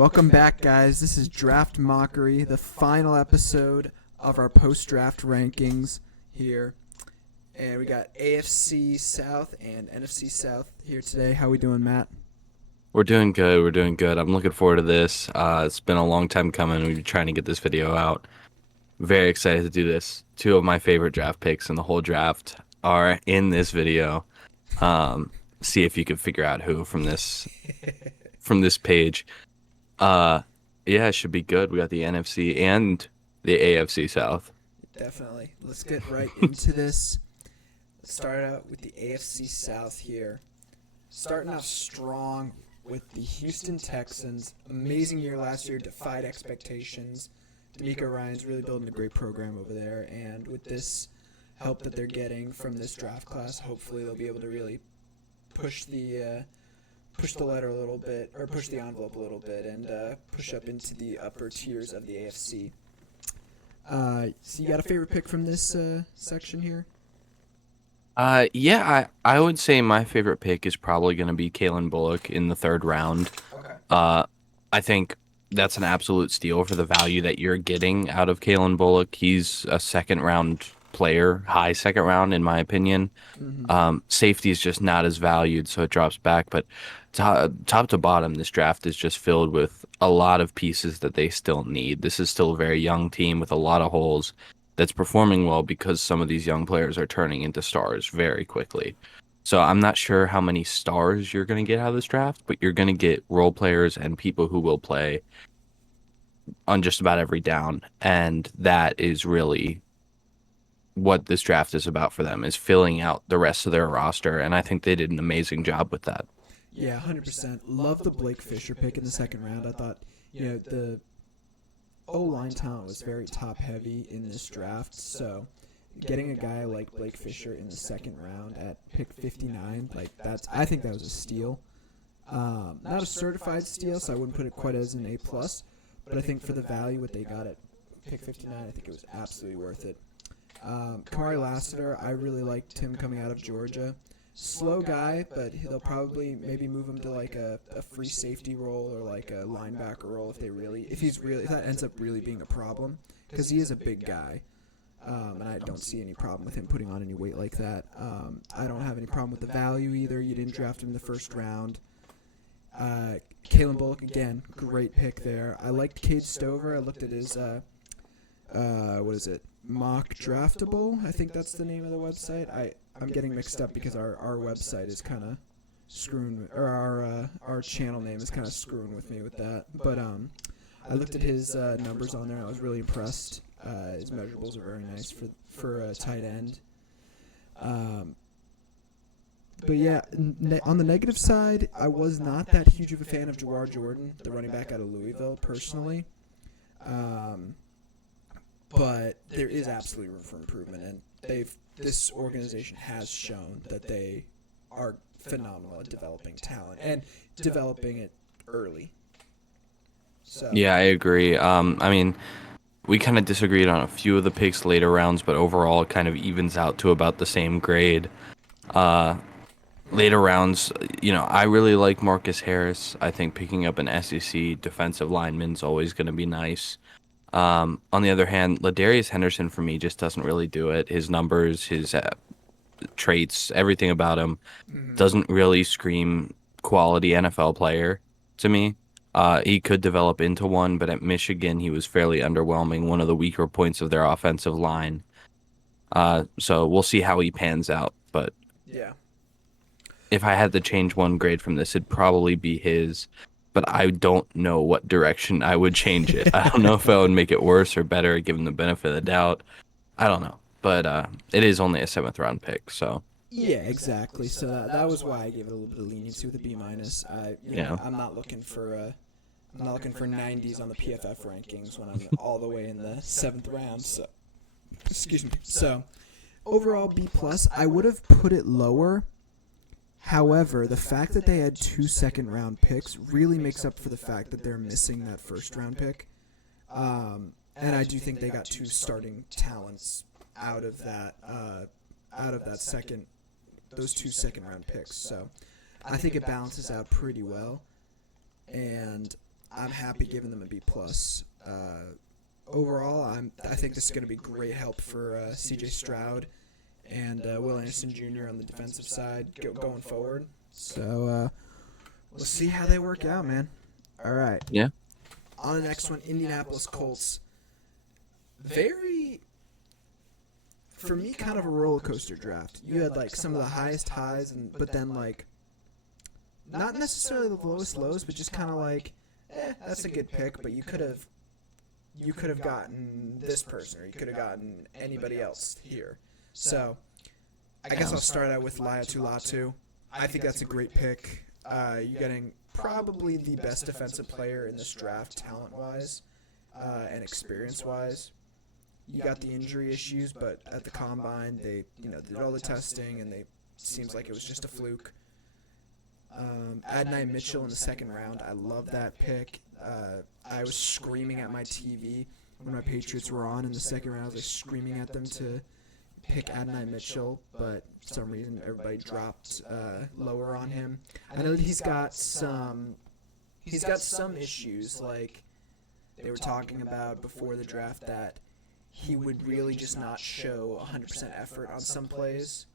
welcome back, guys. This is Draft Mockery, the final episode of our post-draft rankings here. And we got AFC South and NFC South here today. How we doing, Matt? We're doing good. We're doing good. I'm looking forward to this. It's been a long time coming. We've been trying to get this video out. Very excited to do this. Two of my favorite draft picks in the whole draft are in this video. See if you can figure out who from this page. Yeah, it should be good. We got the NFC and the AFC South. Definitely. Let's get right into this. Let's start out with the AFC South here. Starting off strong with the Houston Texans. Amazing year last year, defied expectations. D'Amico Ryan's really building a great program over there, and with this help that they're getting from this draft class, hopefully they'll be able to really push the ladder a little bit, or push the envelope a little bit, and push up into the upper tiers of the AFC. So you got a favorite pick from this section here? Yeah, I would say my favorite pick is probably going to be Kalen Bullock in the third round. Okay. I think that's an absolute steal for the value that you're getting out of Kalen Bullock. He's a second round player, high second round in my opinion. Safety is just not as valued, so it drops back. But top to bottom, this draft is just filled with a lot of pieces that they still need. This is still a very young team with a lot of holes that's performing well because some of these young players are turning into stars very quickly. So I'm not sure how many stars you're going to get out of this draft, but you're going to get role players and people who will play on just about every down. And that is really what this draft is about for them, is filling out the rest of their roster. And I think they did an amazing job with that. Yeah, 100%. Love the Blake Fisher pick in the second round. I thought, the O-line talent was very top-heavy in this draft, so getting a guy like Blake Fisher in the second round at pick 59, I think that was a steal. Not a certified steal, so I wouldn't put it quite as an A+, but I think for the value what they got at pick 59, I think it was absolutely worth it. Kamari Lassiter, I really liked him coming out of Georgia. Slow guy, but they'll probably maybe move him to like a free safety role or like a linebacker role if that ends up really being a problem, because he is a big guy, and I don't see any problem with him putting on any weight like that. I don't have any problem with the value either. You didn't draft him in the first round. Kalen Bullock, again, great pick there. I liked Cade Stover. I looked at his Mock Draftable, I think that's the name of the website. I'm getting mixed up because our website is kind of screwing, or our channel name is kind of screwing with me with that. But I looked at his numbers on there, and I was really impressed. His measurables are very nice for a tight end. But yeah, on the negative side, I was not that huge of a fan of Jawar Jordan, the running back out of Louisville, personally. But there is absolutely room for improvement, and this organization has shown that they are phenomenal at developing talent and developing it early. So Yeah, I agree. I mean, we kind of disagreed on a few of the picks later rounds, but overall it kind of evens out to about the same grade. Later rounds, I really like Marcus Harris. I think picking up an SEC defensive lineman is always going to be nice. On the other hand, Ladarius Henderson for me just doesn't really do it. His numbers, his traits, everything about him doesn't really scream quality NFL player to me. He could develop into one, but at Michigan he was fairly underwhelming, one of the weaker points of their offensive line. So we'll see how he pans out. But yeah, if I had to change one grade from this, it'd probably be his. But I don't know what direction I would change it. I don't know if I would make it worse or better, given the benefit of the doubt. I don't know. But it is only a 7th round pick, so. Yeah, exactly. So that was why I gave it a little bit of leniency with a B-. I'm not looking for 90s on the PFF rankings when I'm all the way in the 7th round. So, excuse me. So, overall B+. I would have put it lower. However, the fact that they had 2 second-round picks really makes up for the fact that they're missing that first-round pick. And I do think they got 2 starting talents out of those 2 second-round picks. So I think it balances out pretty well. And I'm happy giving them a B plus. Overall, I think this is going to be great help for C.J. Stroud and Will Anderson Jr. on the defensive side going forward. So we'll see how they work out, man. All right. Yeah. On the next one, Indianapolis Colts. Very, for me, kind of a roller coaster draft. You had like some of the highest highs, but then like not necessarily the lowest lows, but just kind of like, that's a good pick. But you could have gotten this person, or you could have gotten anybody else here. So I guess I'll start out with Laiatu Latu. I think that's a great pick. You're getting probably the best defensive player in this draft, talent-wise and experience-wise. You got the injury issues, but at the combine, they did all the testing, and seems like it was just a fluke. Adonai Mitchell in the second round, I love that pick. I was screaming at my TV when my Patriots were on in the second round. I was like screaming at them to pick Adonai Mitchell, but for some reason everybody dropped lower on him. I know that he's got some issues, like they were talking about before the draft, that he would really just not show 100% effort on some plays,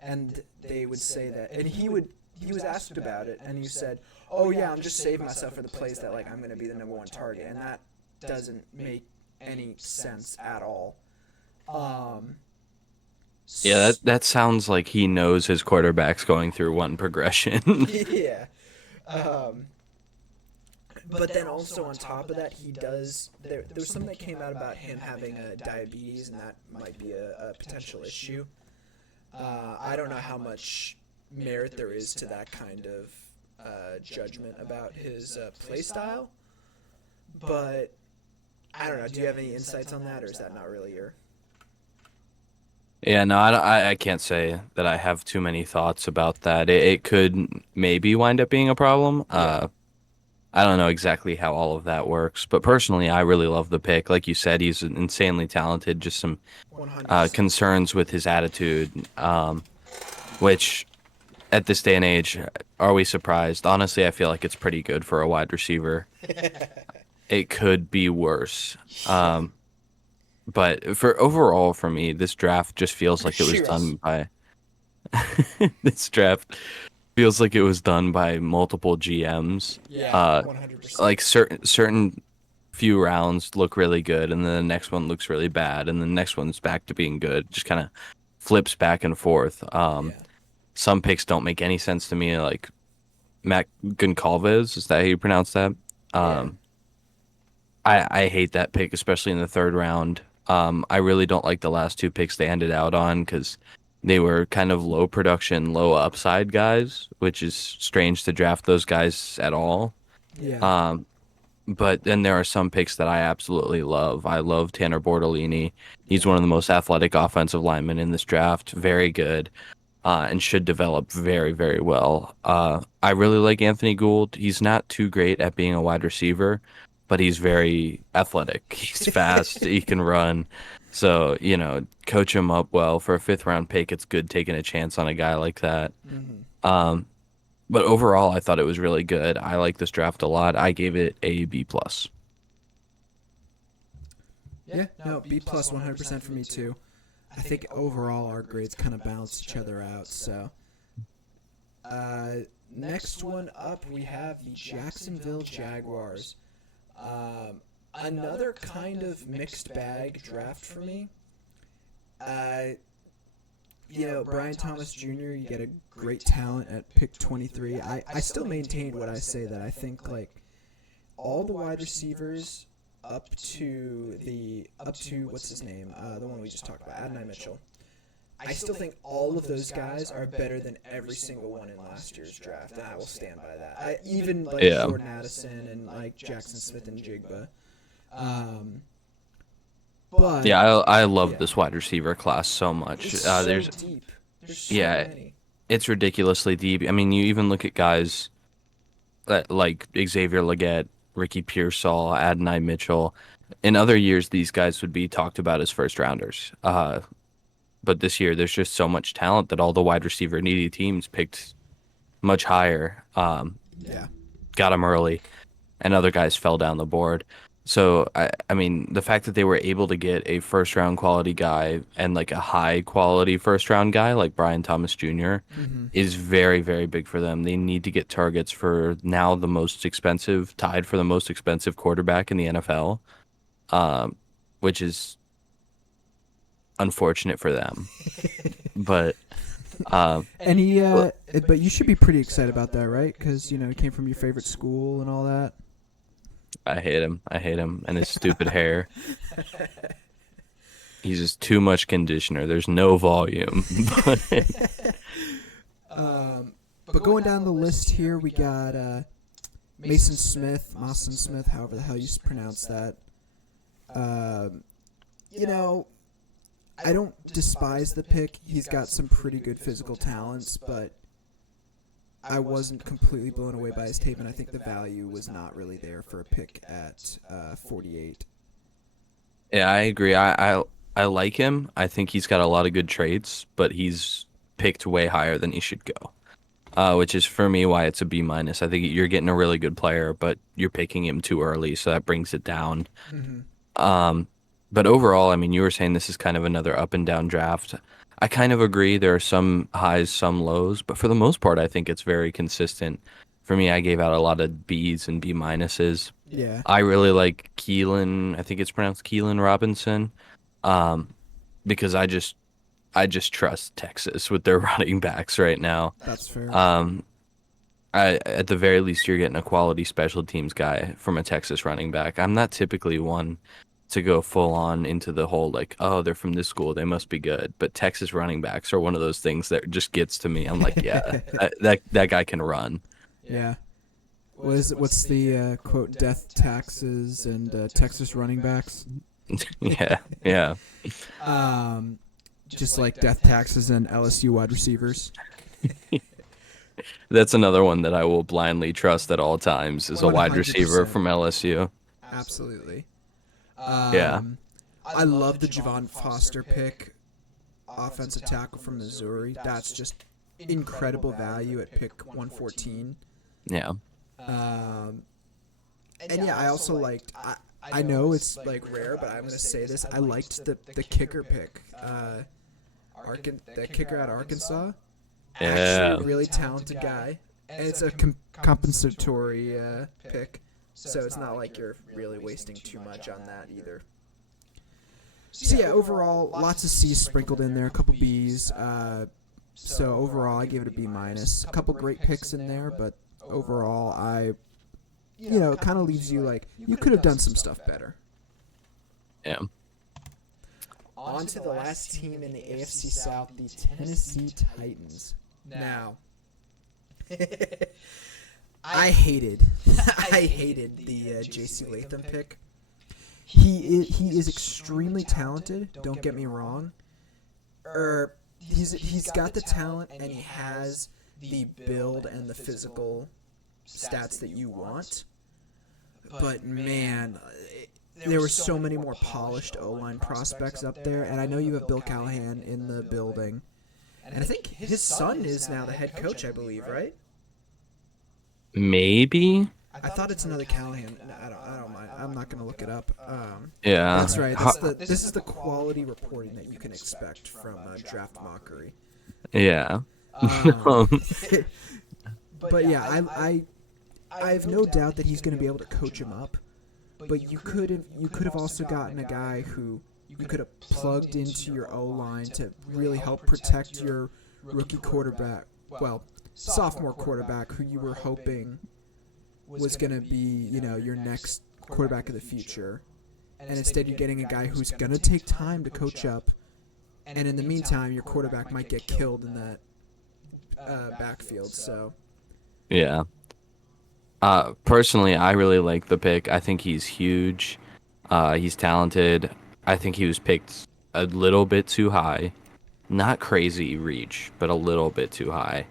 and they would say that, and he was asked about it, and he said, "Oh yeah, I'm just saving myself for the plays that like I'm going to be the number one target," and that doesn't make any sense at all. Yeah, that sounds like he knows his quarterback's going through one progression. Yeah. But then also on top of that, he does. There was something that came out about him having diabetes, and that might be a potential issue. I don't know how much merit there is to that kind of judgment about his play style, but I don't know. Do you have any insights on that, or is that not really your? Yeah, no, I can't say that I have too many thoughts about that. It could maybe wind up being a problem. Yeah. I don't know exactly how all of that works, but personally, I really love the pick. Like you said, he's insanely talented. Just some 100%. concerns with his attitude, which at this day and age, are we surprised? Honestly, I feel like it's pretty good for a wide receiver. It could be worse. But for me, this draft just feels like it was done by this draft feels like it was done by multiple GMs. Yeah, 100%. Like certain few rounds look really good, and then the next one looks really bad, and the next one's back to being good. Just kind of flips back and forth. Some picks don't make any sense to me, like Matt Goncalves. Is that how you pronounce that? Yeah. I hate that pick, especially in the third round. I really don't like the last two picks they ended out on because they were kind of low production, low upside guys, which is strange to draft those guys at all. Yeah. But then there are some picks that I absolutely love. I love Tanner Bortolini. He's one of the most athletic offensive linemen in this draft. Very good. And should develop very, very well. I really like Anthony Gould. He's not too great at being a wide receiver, but he's very athletic. He's fast. He can run. So, coach him up well. For a fifth-round pick, it's good taking a chance on a guy like that. Mm-hmm. But overall, I thought it was really good. I like this draft a lot. I gave it a B+. Yeah, no, B plus 100% for me too. I think overall our grades kind of balance each other out. So, next one up, we have the Jacksonville Jaguars. Another kind of mixed bag draft for me. Brian Thomas Jr., you get a great talent at pick 23. I still maintain what I say, that I think like all the wide receivers up to what's his name, the one we just talked about, Adonai Mitchell. I still think all of those guys are better than every single one in last year's draft, and I will stand by that. Even Jordan Addison and like Jackson Smith and Jigba. But yeah, I love this wide receiver class so much. It's so deep. There's so many. It's ridiculously deep. I mean, you even look at guys like Xavier Legette, Ricky Pearsall, Adonai Mitchell. In other years, these guys would be talked about as first rounders. But this year, there's just so much talent that all the wide receiver needy teams picked much higher. Yeah. Got him early. and other guys fell down the board. So I mean, the fact that they were able to get a first round quality guy and like a high quality first round guy like Brian Thomas Jr. Mm-hmm. is very, very big for them. They need to get targets for now the most expensive, tied for the most expensive quarterback in the NFL, um, which is unfortunate for them. But And he, well, but you should be pretty excited about that, right? Because he came from your favorite school and all that. I hate him. I hate him and his stupid hair. He's just too much conditioner. There's no volume. But going down the list here, we got Mason Smith, however the hell you pronounce that. Um, you know, I don't despise the pick. He's got some pretty good physical talents, but I wasn't completely blown away by his tape, and I think the value was not really there for a pick at 48. Yeah, I agree. I like him. I think he's got a lot of good traits, but he's picked way higher than he should go. Which is for me why it's a B minus. I think you're getting a really good player, but you're picking him too early, so that brings it down. Mm-hmm. Um, but overall, I mean, you were saying this is kind of another up and down draft. I kind of agree. There are some highs, some lows, but for the most part, I think it's very consistent. For me, I gave out a lot of B's and B minuses. Yeah. I really like Keelan. I think it's pronounced Keelan Robinson, um, because I just trust Texas with their running backs right now. That's fair. Um, at the very least, you're getting a quality special teams guy from a Texas running back. I'm not typically one to go full on into the whole like, oh, they're from this school, they must be good. But Texas running backs are one of those things that just gets to me. I'm like, yeah, that guy can run. Yeah. What's the quote? Death taxes and Texas running backs. Yeah, yeah. Just like death taxes and LSU wide receivers. That's another one that I will blindly trust at all times is a wide receiver 100%. from LSU. Absolutely. Yeah. I love the Javon Foster pick, offensive tackle from Missouri. That's just incredible value at pick 114. Yeah. And yeah, I also liked. I know it's like rare, but I'm gonna say this. I liked the kicker pick. The kicker out of Arkansas. Yeah. Actually, a really talented guy, and it's a compensatory pick, so it's not like you're really wasting too much on that either. So yeah, overall, lots of C's sprinkled in there, a couple B's. So overall, I give it a B minus. A couple great picks in there, but overall, it kind of leaves you like you could have done some stuff better. Yeah. On to the last team in the AFC South, the Tennessee Titans. Now, I hated the J.C. Latham pick. He is extremely talented. Don't get me wrong. He's got the talent and he has the build and the physical stats that you want. But man, there were so many more polished O-line prospects up there, and I know you have Bill Callahan in the building. And I think his son is now the head coach, I believe, right? Maybe. I thought it's another Callahan. No, I don't mind. I'm not going to look it up. Yeah. That's right. This is the quality reporting that you can expect from Draft Mockery. Yeah. But yeah, I have no doubt that he's going to be able to coach him up. But you could have also gotten a guy who you could have plugged into your O-line to really help protect your rookie quarterback, sophomore quarterback who you were hoping was going to be, your next quarterback of the future. And instead you're getting a guy who's going to take time to coach up, and in the meantime your quarterback might get killed in that backfield. So Yeah. Personally, I really like the pick. I think he's huge. He's talented. I think he was picked a little bit too high. Not crazy reach, but a little bit too high.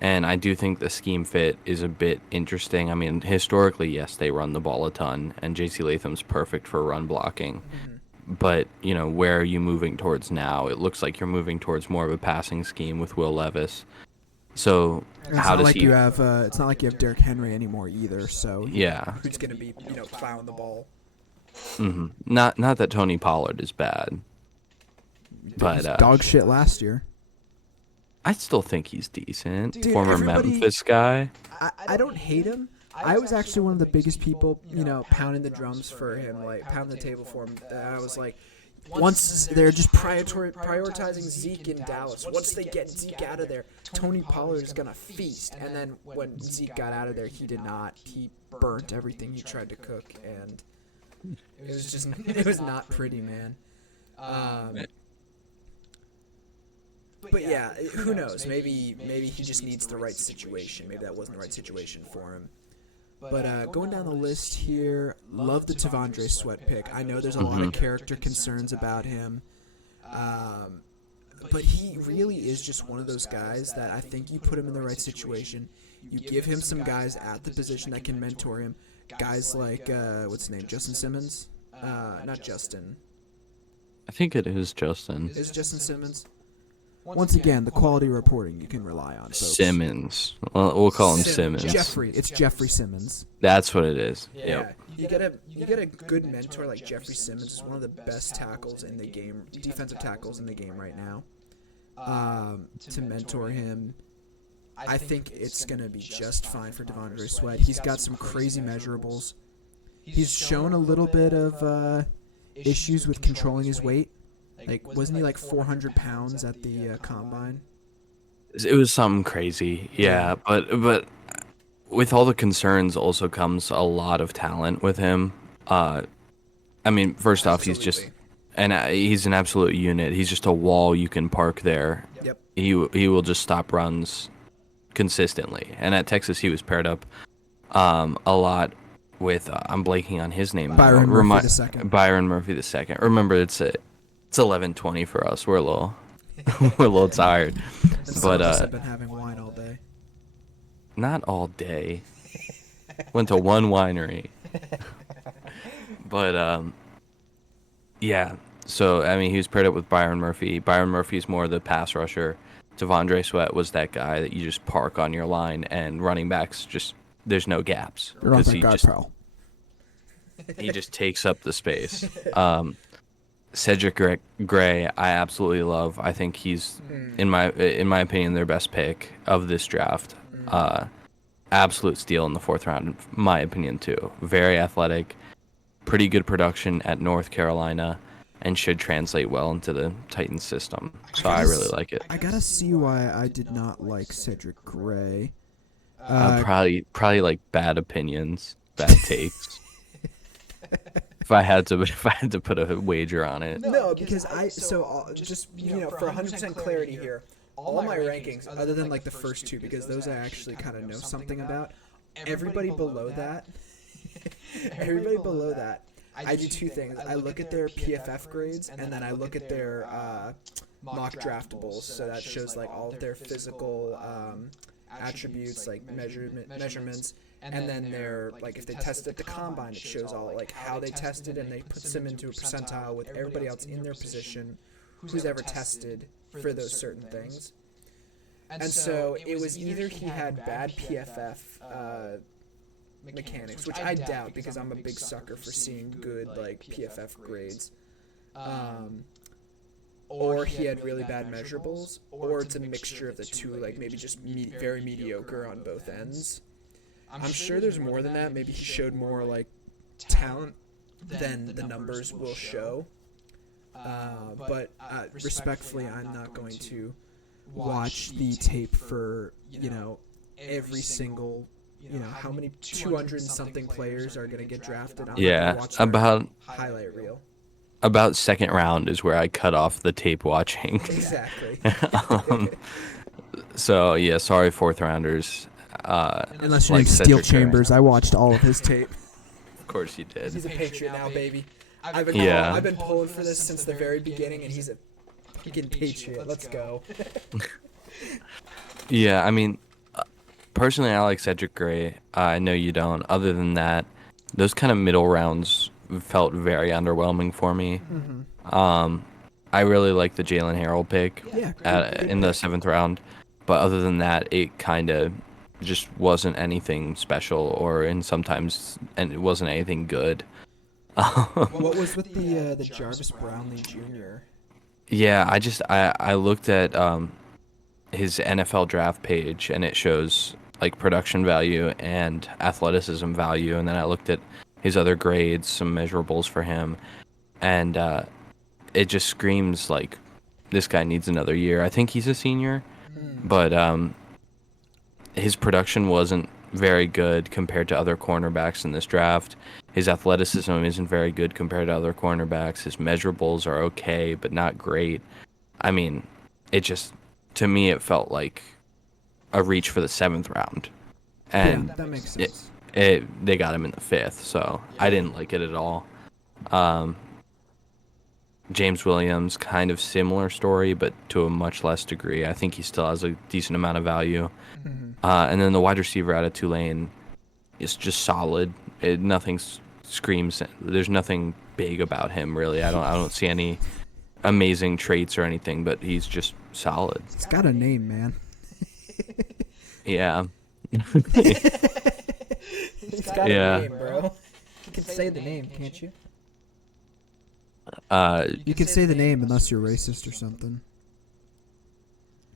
And I do think the scheme fit is a bit interesting. I mean, historically, yes, they run the ball a ton, and J.C. Latham's perfect for run blocking. But, where are you moving towards now? It looks like you're moving towards more of a passing scheme with Will Levis. So And how does he? it's not like you have Derrick Henry anymore either. So Yeah. who's gonna be plowing the ball? Not that Tony Pollard is bad, but He's dog shit last year. I still think he's decent. Dude, Former everybody- Memphis guy. I don't hate him. I was actually one of the biggest people, pounding the drums for him, like pounding the table for him. I was like, once they're just prioritizing Zeke in Dallas, once they get Zeke out of there, Tony Pollard is gonna feast. And then when Zeke got out of there, he did not. He burnt everything he tried to cook, and it was not pretty, man. But yeah, who knows? Maybe he just needs the right situation. Maybe that wasn't the right situation for him. But going down the list here, love the T'Vondre Sweat pick. I know there's a lot of character concerns about him, but he really is just one of those guys that I think you put him in the right situation. You give him some guys at the position that can mentor him. Guys like, what's his name, Justin Simmons? Not Justin. I think it is Justin. Is Justin Simmons? Once again, the quality reporting you can rely on, folks. Simmons. Well, we'll call him Simmons. It's Jeffrey Simmons. That's what it is. Yeah. Yep. You get a good mentor like Jeffrey Simmons. Is one of the best tackles in the game, defensive tackles in the game right now. To mentor him, I think it's gonna be just fine for T'Vondre Sweat. He's got some crazy measurables. He's shown a little bit of issues with controlling his weight. Like, wasn't he like 400 pounds at the combine? It was something crazy, yeah. But with all the concerns also comes a lot of talent with him. I mean, first off, he's an absolute unit. He's just a wall you can park there. Yep. He will just stop runs consistently. And at Texas, he was paired up a lot with I'm blanking on his name. Byron Murphy II. Byron Murphy II. Remember, it's 11:20 for us. We're a little tired. But I've been having wine all day. Not all day. Went to one winery. But yeah. So I mean, he was paired up with Byron Murphy. Byron Murphy's more the pass rusher. T'Vondre Sweat was that guy that you just park on your line, and running backs just there's no gaps because he just takes up the space. Cedric Gray, I absolutely love. I think he's, in my opinion, their best pick of this draft. Absolute steal in the 4th round, in my opinion, too. Very athletic, pretty good production at North Carolina, and should translate well into the Titans system. So I really like it. I gotta see why I did not like Cedric Gray. Probably like bad opinions, bad takes. If I had to put a wager on it. No, because just for 100% clarity here, all my rankings, other than like the first two, because those I actually kind of know something about. Everybody below that, I do two things. I look at their PFF grades, and then I look at their mock draftables. So that shows like all of their physical attributes, like measurements. And then they're like, if they tested at the combine, it shows all like how they tested, and they puts them into a percentile with everybody else in their position who's ever tested for those certain things. And so it was either he had bad PFF mechanics, which I doubt because I'm a big sucker for seeing good like PFF grades, or he had really bad measurables, or it's a mixture of the two, like maybe just very mediocre on both ends. I'm sure there's more than that. Maybe he showed more like talent than the numbers will show. But respectfully, I'm not going to watch the tape for every single how many 200 and something players are going to get drafted. Yeah, about highlight reel. About 2nd round is where I cut off the tape watching. Exactly. So yeah, sorry 4th rounders. Unless your name's Steel Chambers, I watched all of his tape. Of course you did. He's a Patriot now, baby. I've been pulling for this since the very beginning, and he's a fucking Patriot. Let's go. Yeah, I mean, personally, I like Cedric Gray. I know you don't. Other than that, those kind of middle rounds felt very underwhelming for me. I really like the Jalen Harrell pick in the 7th round. But other than that, it kind of just wasn't anything special, or and sometimes and it wasn't anything good. What was with the Jarvis Brownlee Jr.? Yeah, I looked at his NFL draft page and it shows like production value and athleticism value, and then I looked at his other grades, some measurables for him, and it just screams like this guy needs another year. I think he's a senior, but his production wasn't very good compared to other cornerbacks in this draft. His athleticism isn't very good compared to other cornerbacks. His measurables are okay, but not great. I mean, it just, to me, it felt like a reach for the 7th round. And Yeah, that makes sense. they got him in the 5th, so I didn't like it at all. James Williams, kind of similar story, but to a much less degree. I think he still has a decent amount of value. And then the wide receiver out of Tulane is just solid. Nothing screams. There's nothing big about him really. I don't see any amazing traits or anything, but he's just solid. It's got a name, man. Yeah. It's got Yeah. a name, bro. You can say the name, can't you? Uh, You can say the name unless you're racist or something.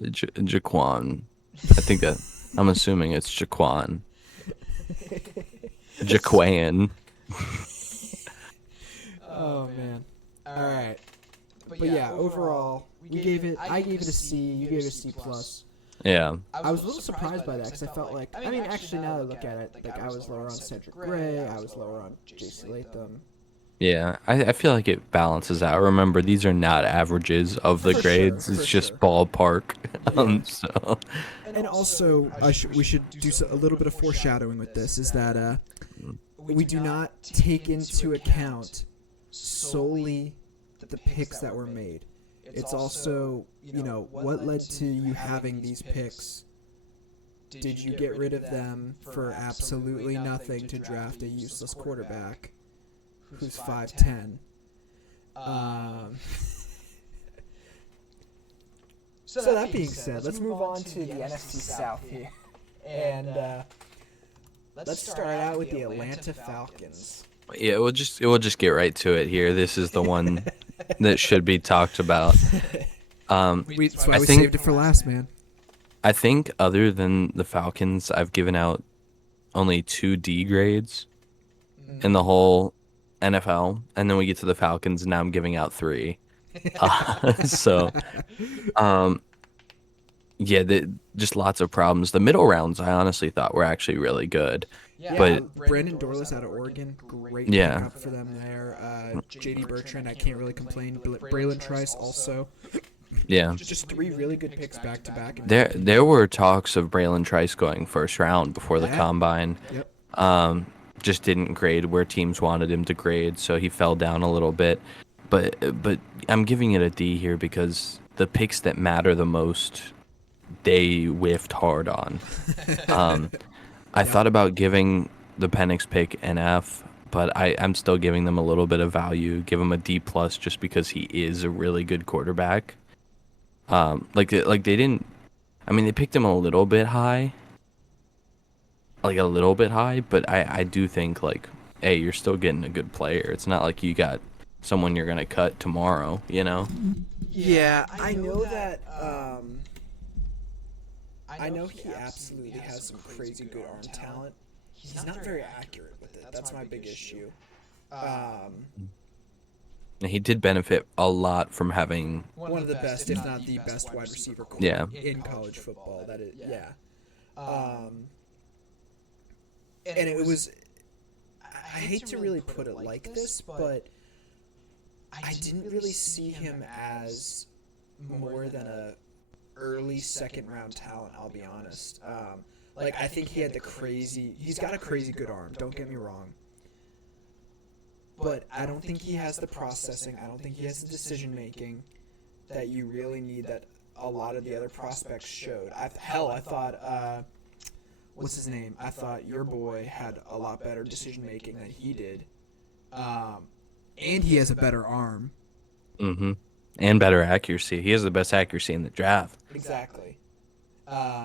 Jaquan. I think that I'm assuming it's Jaquan. Jaquan. Oh man. All right. But yeah, overall, I gave it a C. You gave it a C plus. Yeah. I was a little surprised by that because I felt like, I mean, actually now that I look at it, like I was lower on Cedric Gray, I was lower on J.C. Latham. Yeah, I feel like it balances out. Remember, these are not averages of the For grades. sure, It's for just sure. ballpark. Yeah. So And also, we should do a little bit of foreshadowing with this. Is that we do not take into account solely the picks that were made. It's also, what led to you having these picks. Did you get rid of them for absolutely nothing to draft a useless quarterback who's 5'10"? So that being said, let's move on to the NFC South here. And let's start out with the Atlanta Falcons. yeah, we'll just get right to it here. This is the one that should be talked about. That's why I we think- saved it for last, man. I think other than the Falcons, I've given out only 2 D grades in the whole NFL, and then we get to the Falcons, and now I'm giving out 3. So, yeah, just lots of problems. The middle rounds, I honestly thought were actually really good. Yeah, But- Brandon Dorlus out of Oregon, great Yeah. pickup for them there. J.D. Bertrand, I can't really complain. Braylon Trice also. Yeah. Just 3 really good picks back to back. There were talks of Braylon Trice going first round before the Yeah. combine. Yep. Just didn't grade where teams wanted him to grade, so he fell down a little bit. But I'm giving it a D here because the picks that matter the most, they whiffed hard on. I thought about giving the Penix pick an F, but I'm still giving them a little bit of value. Give him a D plus just because he is a really good quarterback. Like they didn't. I mean, they picked him a little bit high. Like a little bit high, but I do think like, hey, you're still getting a good player. It's not like you got someone you're gonna cut tomorrow, you know? Yeah, I know that. I know he absolutely has some crazy good arm talent. He's not very accurate with it. That's my big issue. And he did benefit a lot from having. One of the best, if not the best, wide receiver core Yeah. in college football. That is, yeah. And it was. I hate to really put it like this, but I didn't really see him as more than a early second round talent. I'll be honest. Like I think he had he's got a crazy good arm. Don't get me wrong. But I don't think he has the processing. I don't think he has the decision making that you really need. That a lot of the other prospects showed. I thought. What's his name? I thought your boy had a lot better decision making than he did. And he has a better arm. Mm-hmm. And better accuracy. He has the best accuracy in the draft. Exactly.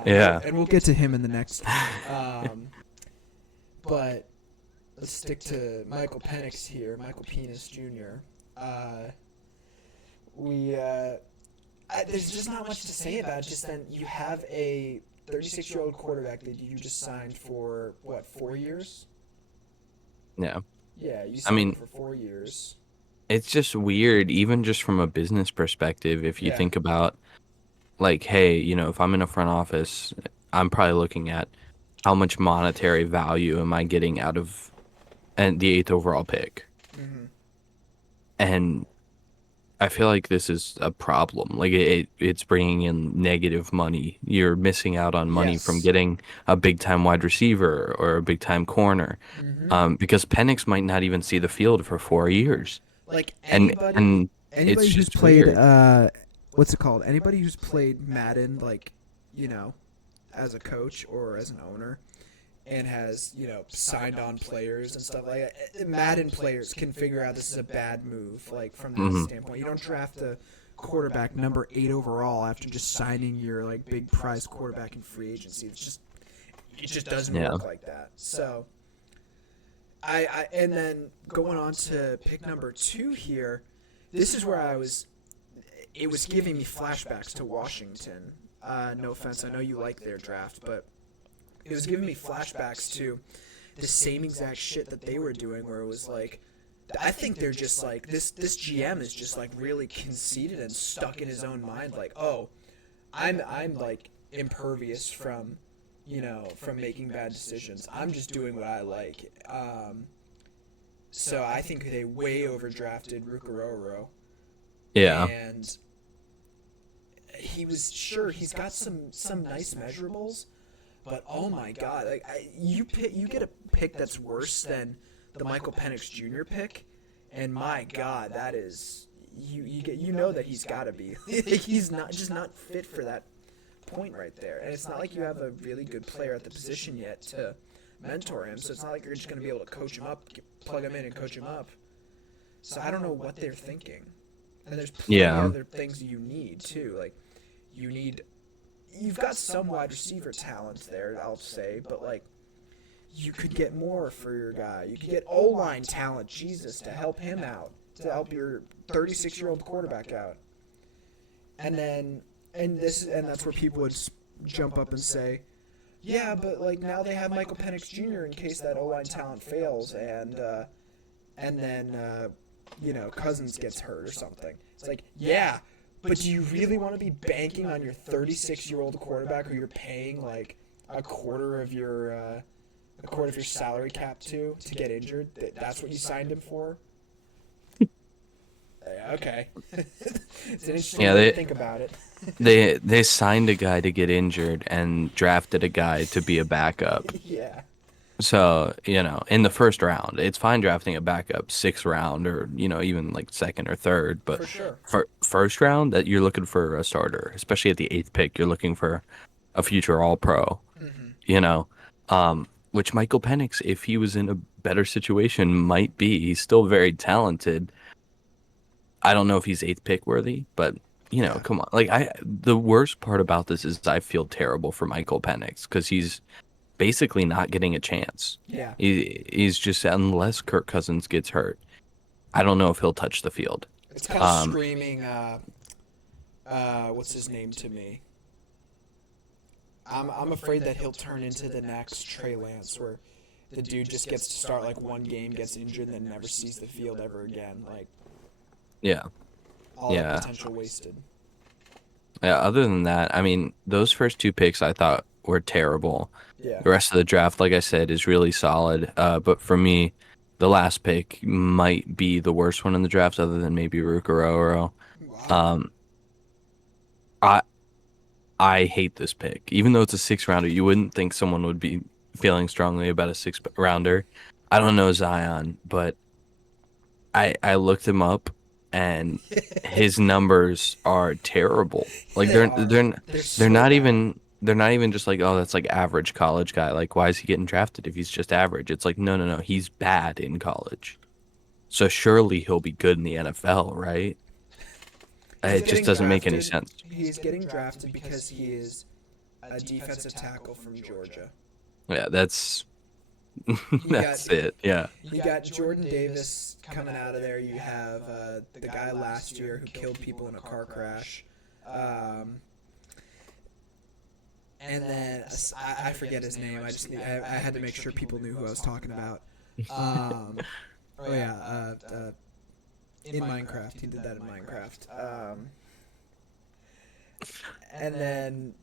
Yeah. And we'll get to him in the next one. But let's stick to Michael Penix here, Michael Penis Jr. We there's just not much to say about it. Just then, you have a 36-year-old quarterback that you just signed for what, 4 years? Yeah. Yeah, you I signed him mean, for 4 years. it's just weird, even just from a business perspective, if you Yeah. think about, like, hey, if I'm in a front office, I'm probably looking at how much monetary value am I getting out of and the eighth overall pick. Hmm. And I feel like this is a problem. Like it's bringing in negative money. You're missing out on money from Yes. getting a big time wide receiver or a big time corner, Hmm. because Penix might not even see the field for 4 years, Like and it's anybody who's just played weird. what's it called? Anybody who's played Madden, like, you know, as a coach or as an owner, and has, signed on players and stuff like that. Madden players can figure out this is a bad move, like, from that Hmm. standpoint. You don't draft a quarterback number 8 overall after just signing your, like, big prize quarterback in free agency. It just doesn't Yeah. work like that. So and then going on to pick number 2 here, this is where it was giving me flashbacks to Washington. No offense, I know you like their draft, but it was giving me flashbacks to the same exact shit that they were doing, where it was like, I think they're just like, this GM is just like really conceited and stuck in his own mind, like, oh, I'm like impervious from, from making bad decisions. I'm just doing what I like. So I think they way overdrafted Rukaroro, Yeah. and he's got some nice measurables, but oh my god, like, you get a pick that's worse than the Michael Penix Jr. pick, and my god, that is, you know that he's got to be he's not fit for that point right there, and it's not like you have a really good player at the position yet to mentor him, so it's not like you're just going to be able to coach him up, plug him in and coach him up. So I don't know what they're thinking, and there's plenty of Yeah. other things you need too, like you've got some wide receiver talent there, I'll say, but like, you could get more for your guy. You could get O-line talent, Jesus, to help him out, to help your 36-year-old quarterback out. And then, and that's where people would jump up and say, yeah, but like, now they have Michael Penix Jr. in case that O-line talent fails, and then Cousins gets hurt or something. It's like, yeah, but do you really want to be banking on your 36-year-old quarterback who you're paying like a quarter of your salary cap to get injured? That's what you signed him for? Okay. It's an interesting Yeah. way to think about it. They signed a guy to get injured and drafted a guy to be a backup. Yeah. So, in the first round, it's fine drafting a backup, sixth round, or, even like second or third. But For sure. for first round, that you're looking for a starter, especially at the eighth pick, you're looking for a future all pro, Mm-hmm. which Michael Penix, if he was in a better situation, might be. He's still very talented. I don't know if he's eighth pick worthy, but Yeah. come on. Like, the worst part about this is I feel terrible for Michael Penix because he's basically not getting a chance. Yeah. He's just, unless Kirk Cousins gets hurt, I don't know if he'll touch the field. It's kind of Um, screaming, what's his name to me? I'm afraid that he'll turn into the next Trey Lance, where the dude just gets to start like one game, gets injured, and then never sees the field ever again. Like, yeah, all yeah, that potential wasted. yeah. Other than that, I mean, those first two picks I thought were terrible. Yeah. The rest of the draft, like I said, is really solid. But for me, the last pick might be the worst one in the draft, other than maybe Rukaroro. Wow. Um, I I hate this pick. Even though it's a six rounder, you wouldn't think someone would be feeling strongly about a six rounder. I don't know Zion, but I looked him up, and his numbers are terrible. Like They they're are. they're They're they're so not bad. even they're not even just like, oh, that's like average college guy. Like, why is he getting drafted if he's just average? It's like, no, he's bad in college. So surely he'll be good in the NFL, right? He's It just getting doesn't make any drafted. sense. He is getting drafted because he is a defensive tackle from Georgia. Yeah, that's That's it. Yeah. You got Jordan Davis coming out of there. You have the guy last year who killed people in a car crash. And then I forget his name. I had to make sure people knew who I was talking about. Oh yeah, in Minecraft. He did that in Minecraft. And then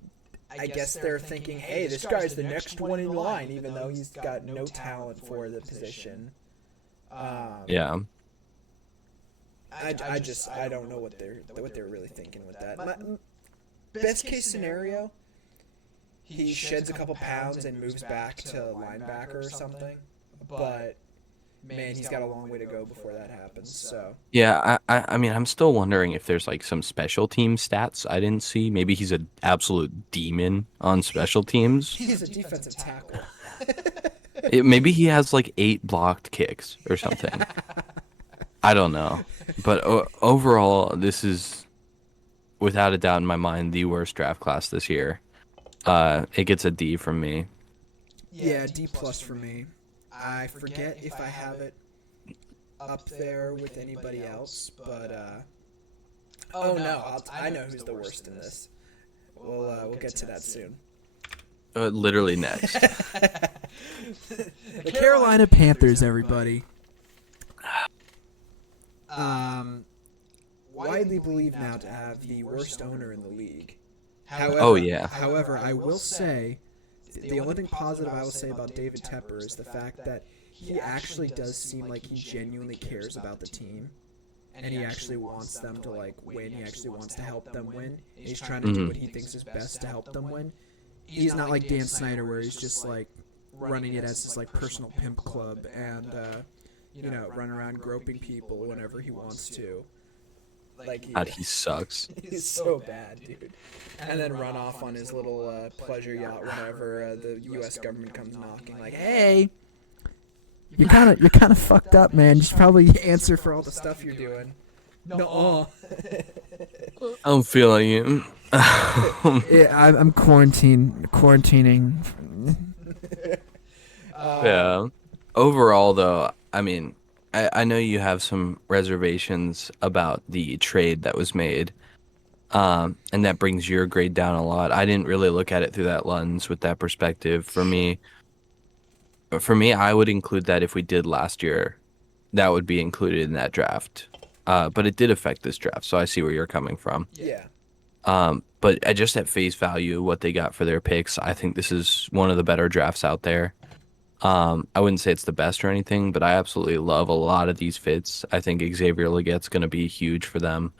I guess they're thinking, hey, this guy's the next one in line, even though he's got no talent for the position. Yeah. I don't know what they're really thinking with that. Best case scenario, he sheds a couple pounds and moves back to linebacker or something. But man, he's got a long way to go before that happens. So Yeah, I mean, I'm still wondering if there's like some special team stats I didn't see. Maybe he's an absolute demon on special teams. he's a defensive tackle. Maybe he has like 8 blocked kicks or something. I don't know. But overall, this is without a doubt in my mind the worst draft class this year. It gets a D from me. Yeah, D+ for me. I forget if I have it up there with anybody else, but oh no, I know who's the worst in this. We'll get to that soon. Literally next. The Carolina Panthers, everybody. Widely believed now to have the worst owner in the league. However, I will say the only thing positive I will say about David Tepper is the fact that he actually does seem like he genuinely cares about the team, and he actually wants them to like win. He actually wants to help them win. He's trying to do what he thinks is best to help them win. He's not like Dan Snyder where he's just like running it as his like personal pimp club and run around groping people whenever he wants to. Like God, he sucks. He's so bad, dude. And then run off on his little pleasure yacht whenever the U.S. government comes knocking. Like, hey, you're kind of fucked up, man. You should probably answer for all the stuff you're doing. No. I'm feeling it. Yeah, I'm quarantining. Yeah. Overall, though, I mean, I know you have some reservations about the trade that was made, and that brings your grade down a lot. I didn't really look at it through that lens with that perspective. For me, I would include that if we did last year, that would be included in that draft. But it did affect this draft, so I see where you're coming from. Yeah. But just at face value, what they got for their picks, I think this is one of the better drafts out there. I wouldn't say it's the best or anything, but I absolutely love a lot of these fits. I think Xavier Legette's going to be huge for them.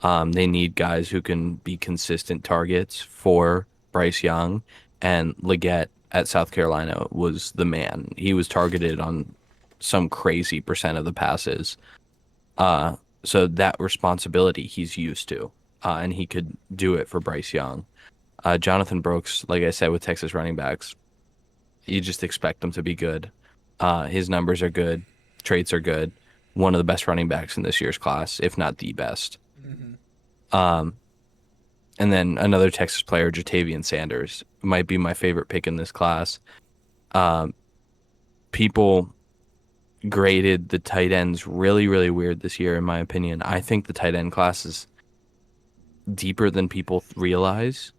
They need guys who can be consistent targets for Bryce Young, and Legette at South Carolina was the man. He was targeted on some crazy percent of the passes. So that responsibility he's used to, and he could do it for Bryce Young. Jonathan Brooks, like I said, with Texas running backs, you just expect them to be good. His numbers are good. Traits are good. One of the best running backs in this year's class, if not the best. Mm-hmm. And then another Texas player, Jatavian Sanders, might be my favorite pick in this class. People graded the tight ends really, really weird this year, in my opinion. I think the tight end class is deeper than people realize,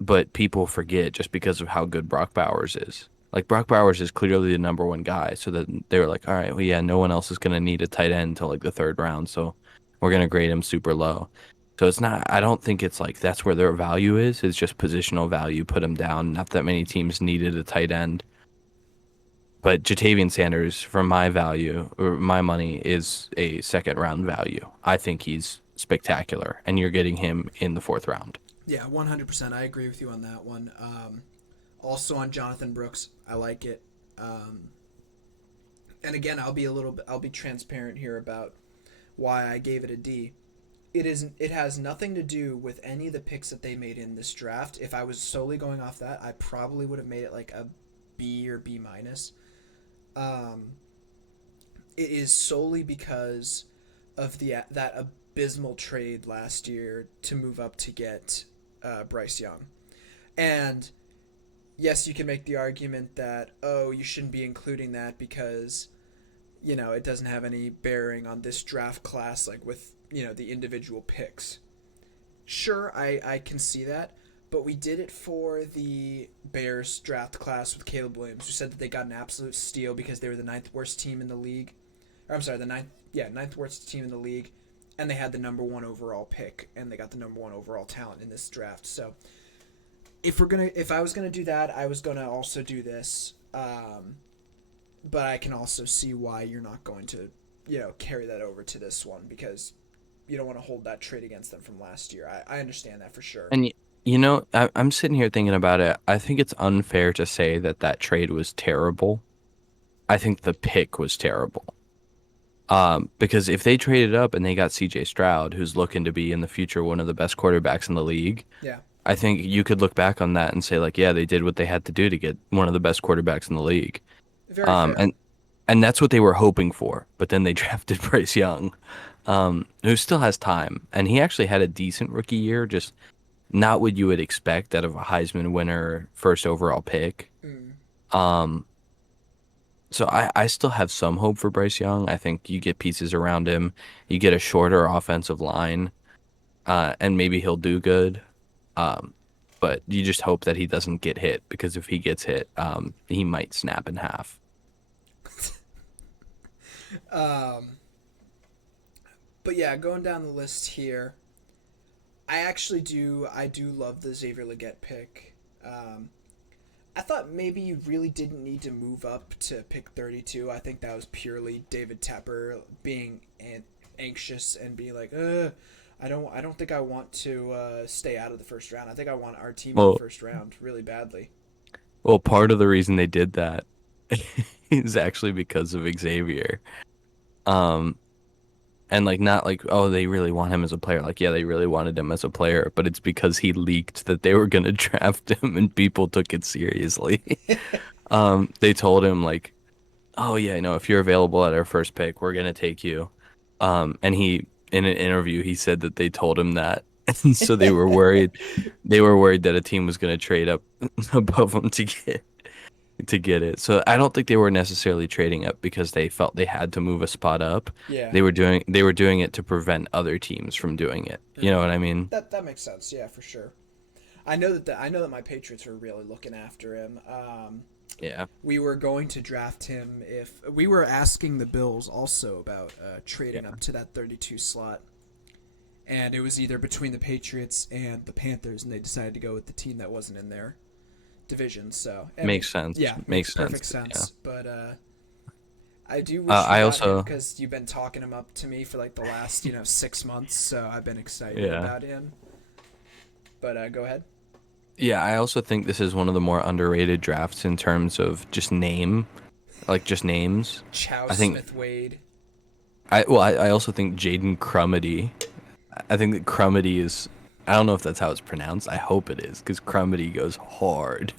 but people forget just because of how good Brock Bowers is. Like, Brock Bowers is clearly the number one guy, so that they were like, all right, well, yeah, no one else is going to need a tight end until like the 3rd round, so we're going to grade him super low. So it's not, I don't think it's like that's where their value is. It's just positional value, put him down. Not that many teams needed a tight end. But Jatavian Sanders, for my value, or my money, is a 2nd round value. I think he's spectacular, and you're getting him in the 4th round. Yeah, 100%. I agree with you on that one. Also on Jonathan Brooks, I like it. And again, I'll be transparent here about why I gave it a D. It has nothing to do with any of the picks that they made in this draft. If I was solely going off that, I probably would have made it like a B or B minus. It is solely because of that abysmal trade last year to move up to get Bryce Young. And yes, you can make the argument that, oh, you shouldn't be including that because, it doesn't have any bearing on this draft class, like with, the individual picks. Sure, I can see that, but we did it for the Bears draft class with Caleb Williams, who said that they got an absolute steal because they were the ninth worst team in the league. Or, I'm sorry, ninth worst team in the league, and they had the number one overall pick, and they got the number one overall talent in this draft. So if I was gonna do that, I was gonna also do this. But I can also see why you're not going to, carry that over to this one because you don't want to hold that trade against them from last year. I understand that for sure. And I'm sitting here thinking about it. I think it's unfair to say that that trade was terrible. I think the pick was terrible. Because if they traded up and they got C.J. Stroud, who's looking to be in the future one of the best quarterbacks in the league, Yeah. I think you could look back on that and say, like, yeah, they did what they had to do to get one of the best quarterbacks in the league. Very fair. And that's what they were hoping for. But then they drafted Bryce Young, who still has time. And he actually had a decent rookie year, just not what you would expect out of a Heisman winner, first overall pick. So I still have some hope for Bryce Young. I think you get pieces around him. You get a shorter offensive line, and maybe he'll do good. But you just hope that he doesn't get hit, because if he gets hit, he might snap in half. But yeah, going down the list here, I do love the Xavier Legette pick. I thought maybe you really didn't need to move up to pick 32. I think that was purely David Tepper being anxious and being like, I don't think I want to stay out of the first round. I think I want our team in the first round really badly. Well, part of the reason they did that is actually because of Xavier. And not like, oh, they really want him as a player. Like, yeah, they really wanted him as a player, but it's because he leaked that they were going to draft him and people took it seriously. They told him, like, oh, yeah, if you're available at our first pick, we're going to take you. And he, in an interview, he said that they told him that. And so they were worried. They were worried that a team was going to trade up above him to get it. So I don't think they were necessarily trading up because they felt they had to move a spot up. Yeah. They were doing it to prevent other teams from doing it. You know what I mean? That makes sense. Yeah, for sure. I know that my Patriots were really looking after him. Yeah. We were going to draft him if we were asking the Bills also about trading up to that 32 slot. And it was either between the Patriots and the Panthers, and they decided to go with the team that wasn't in there division. So makes sense. Yeah, makes perfect sense. Yeah. But I do wish you got him because you've been talking him up to me for like the last 6 months, so I've been excited about him. But go ahead. Yeah, I also think this is one of the more underrated drafts in terms of just names. Smith Wade. I also think Jaden Crumedy. I think that Crumedy is. I don't know if that's how it's pronounced. I hope it is, because Crumedy goes hard.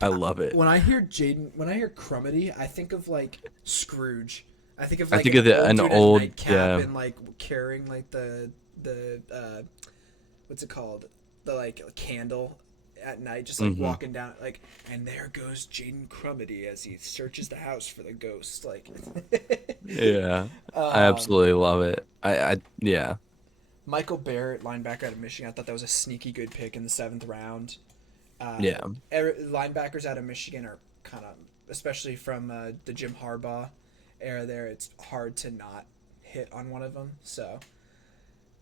I love it. When I hear Crumedy, I think of like Scrooge. I think of an old nightcap and like carrying like the what's it called? The like candle at night, just like walking down like, and there goes Jaden Crumedy as he searches the house for the ghost. Like, yeah, I absolutely love it. I yeah. Michael Barrett, linebacker out of Michigan. I thought that was a sneaky good pick in the 7th round. Linebackers out of Michigan are kind of, especially from the Jim Harbaugh era there, it's hard to not hit on one of them. So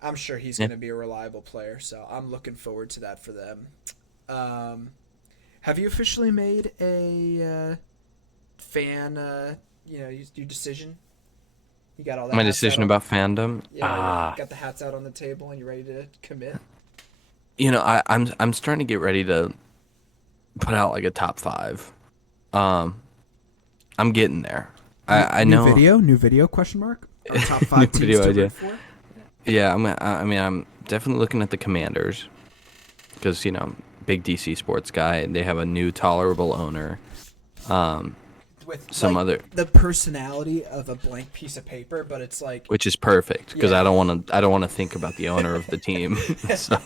I'm sure he's going to be a reliable player. So I'm looking forward to that for them. Have you officially made a fan, your decision? You got all that. My decision about fandom. Yeah, you got the hats out on the table and you're ready to commit. I'm starting to get ready to put out like a top 5. I'm getting there. I know. New video? Question mark. Our top 5 teams video to idea. root for. Yeah, I'm definitely looking at the Commanders because big DC sports guy, and they have a new tolerable owner. With other the personality of a blank piece of paper, but it's like, which is perfect because I don't want to think about the owner of the team. So,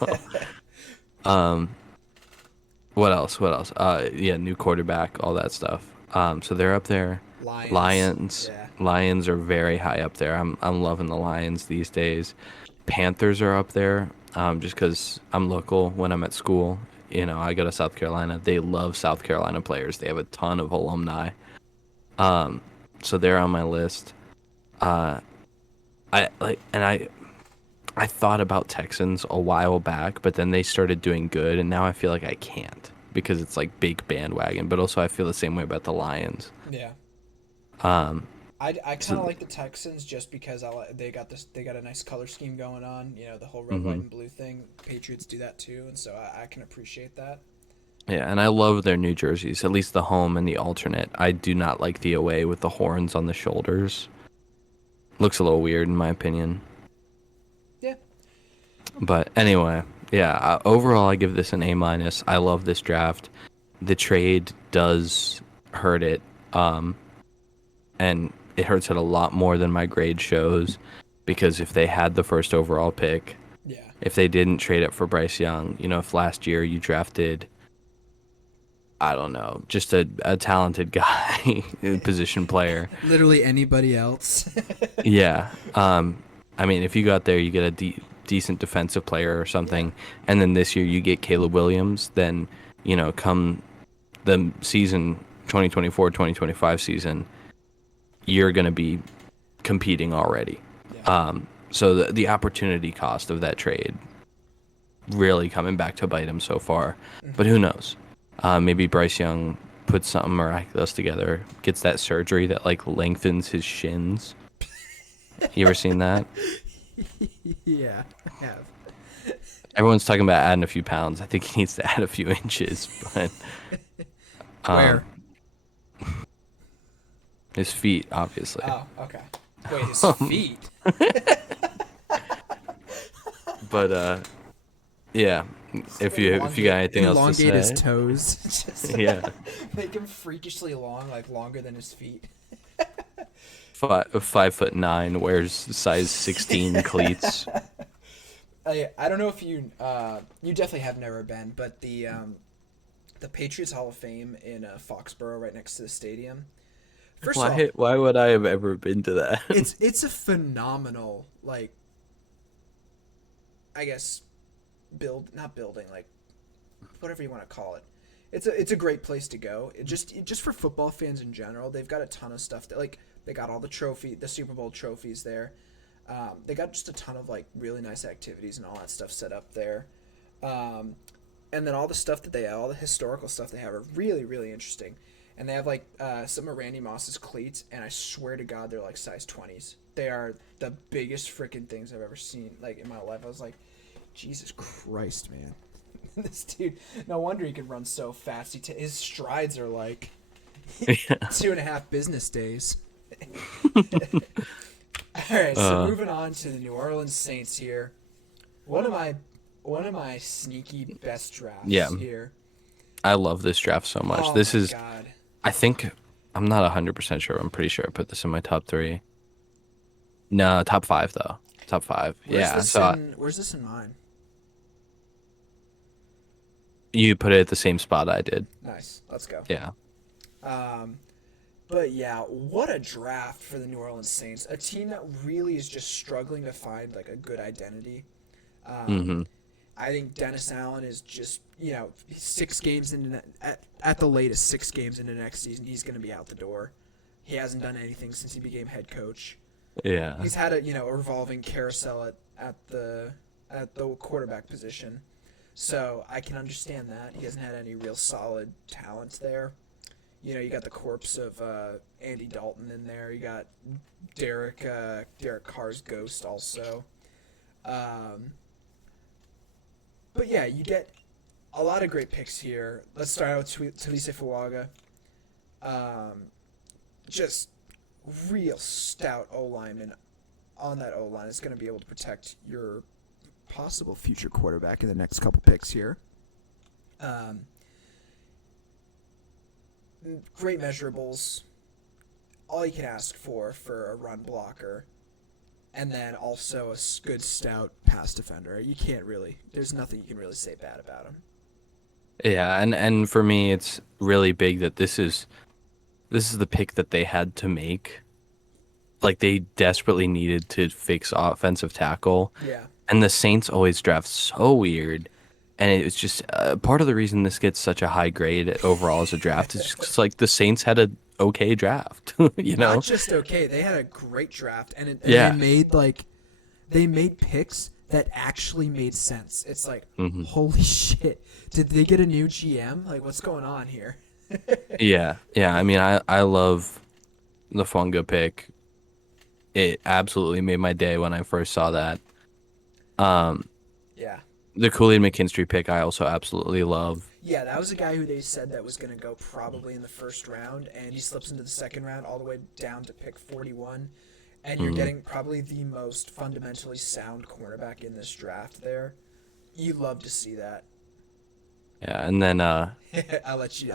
What else? What else? Yeah, new quarterback, all that stuff. So they're up there. Lions. Lions, Yeah. Lions are very high up there. I'm loving the Lions these days. Panthers are up there. Just because I'm local when I'm at school. You know, I go to South Carolina. They love South Carolina players. They have a ton of alumni. Um, so they're on my list. Uh, I thought about Texans a while back, but then they started doing good, and now I feel like I can't because it's like big bandwagon. But also, I feel the same way about the Lions. Yeah. Um, I kind so of like the Texans just because they got a nice color scheme going on. You know, the whole red, white, mhm. and blue thing. Patriots do that too, and so I can appreciate that. Yeah, and I love their new jerseys, at least the home and the alternate. I do not like the away with the horns on the shoulders. Looks a little weird in my opinion. Yeah. But anyway, yeah, overall I give this an A minus. I love this draft. The trade does hurt it. Um, and it hurts it a lot more than my grade shows because if they had the first overall pick, Yeah. if they didn't trade it for Bryce Young, you know, if last year you drafted, I don't know, just a talented guy, a position player. Literally anybody else. Yeah. I mean, if you got there, you get a decent defensive player or Yeah. something, and then this year you get Caleb Williams, then, you know, come the season 2024-2025 season, you're going to be competing already. Yeah. So the opportunity cost of that trade really coming back to bite him so far. But Hmm. who knows? Maybe Bryce Young puts something miraculous together, gets that surgery that like lengthens his shins. You ever seen that? Yeah, I have. Everyone's talking about adding a few pounds. I think he needs to add a few inches, but um, Where? his feet, obviously. Oh, okay. Wait, his feet. But yeah. If you got anything else to Elongate his say, toes. Just yeah. make him freakishly long, like longer than his feet. 5'9", wears size 16 cleats. I don't know if you definitely have never been, but the Patriots Hall of Fame in Foxborough, right next to the stadium. First of all, Why would I have ever been to that? it's a phenomenal, like, I guess not building, like, whatever you want to call it. It's a great place to go. Just for football fans in general. They've got a ton of stuff that, like, they got all the Super Bowl trophies there. They got just a ton of like really nice activities and all that stuff set up there. Um, and then all the historical stuff they have are really really interesting. And they have like some of Randy Moss's cleats, and I swear to God they're like size 20s. They are the biggest freaking things I've ever seen like in my life. I was like, Jesus Christ, man. This dude, no wonder he could run so fast. His strides are like Yeah. 2.5 business days. All right, so moving on to the New Orleans Saints here. One of my sneaky best Yeah. drafts here. I love this draft so much. Oh This my is, God. I think, I'm not 100% sure. I'm pretty sure I put this in my top three. No, top five, though. Top five. Yeah. Where's this in mine? You put it at the same spot I did. Nice. Let's go. Yeah. Um, but yeah, what a draft for the New Orleans Saints. A team that really is just struggling to find like a good identity. Um, Mm-hmm. I think Dennis Allen is just, 6 games into at the latest 6 games into next season, he's going to be out the door. He hasn't done anything since he became head coach. Yeah. He's had a revolving carousel at the quarterback position. So I can understand that. He hasn't had any real solid talent there. You got the corpse of Andy Dalton in there. You got Derek Carr's ghost also. But yeah, you get a lot of great picks here. Let's start out with Talise Fuaga. Just real stout O lineman on that O line is going to be able to protect your possible future quarterback in the next couple picks here. Great measurables. All you can ask for a run blocker. And then also a good stout pass defender. There's nothing you can really say bad about him. Yeah, and for me, it's really big that this is the pick that they had to make. Like they desperately needed to fix offensive tackle, Yeah. and the Saints always draft so weird. And it's just part of the reason this gets such a high grade overall as a draft is just 'cause, like the Saints had a okay draft, you Not know? just okay, they had a great draft, and they Yeah. made they made picks that actually made sense. It's like, hmm holy shit, did they get a new GM? Like, what's going on here? Yeah. Yeah. I mean, I love the Funga pick. It absolutely made my day when I first saw that. Um, Yeah. the Kool-Aid McKinstry pick I also absolutely love. Yeah, that was a guy who they said that was going to go probably in the first round, and he slips into the second round all the way down to pick 41. And you're Mhm. getting probably the most fundamentally sound cornerback in this draft there. You love to see that. Yeah, and then Let you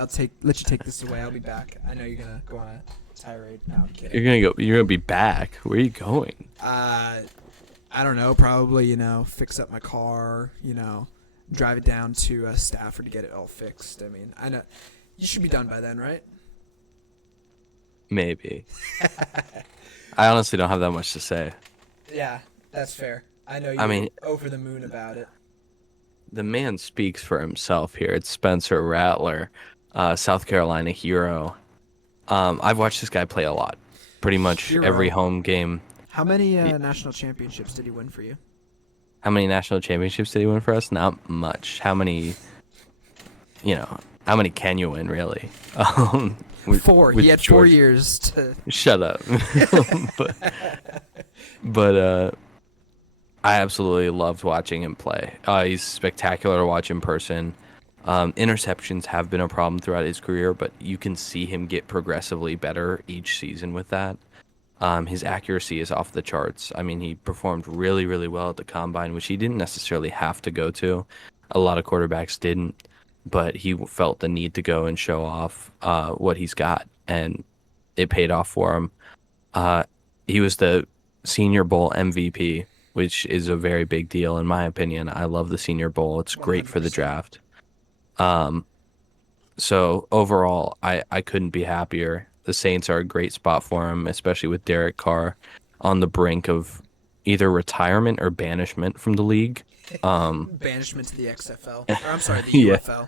take this away. I'll be back. I know you're gonna go on a tirade. No, I'm kidding. you're gonna be back. Where are you going? Uh, I don't know. Probably fix up my car. Drive it down to Stafford to get it all fixed. I mean, I know you should be done by then, right? Maybe. I honestly don't have that much to say. Yeah, that's fair. I know I you're mean, over the moon about it. the man speaks for himself here. It's Spencer Rattler, South Carolina hero. I've watched this guy play a lot. Pretty much every Hero. home game. How many Y- national championships did he win for you? How many national championships did he win for us? Not much. You know, how many can you win, really? With, 4. He with had 4 Georgia. years to. Shut up. but but I absolutely loved watching him play. He's spectacular to watch in person. Interceptions have been a problem throughout his career, but you can see him get progressively better each season with that. His accuracy is off the charts. I mean, he performed really, really well at the combine, which he didn't necessarily have to go to. A lot of quarterbacks didn't, but he felt the need to go and show off what he's got, and it paid off for him. Uh, he was the Senior Bowl MVP, which is a very big deal in my opinion. I love the Senior Bowl. It's great for the 100%. draft. Um, so overall, I couldn't be happier. The Saints are a great spot for him, especially with Derek Carr on the brink of either retirement or banishment from the league. Um, Banishment to the XFL. Or I'm sorry, the yeah, UFL.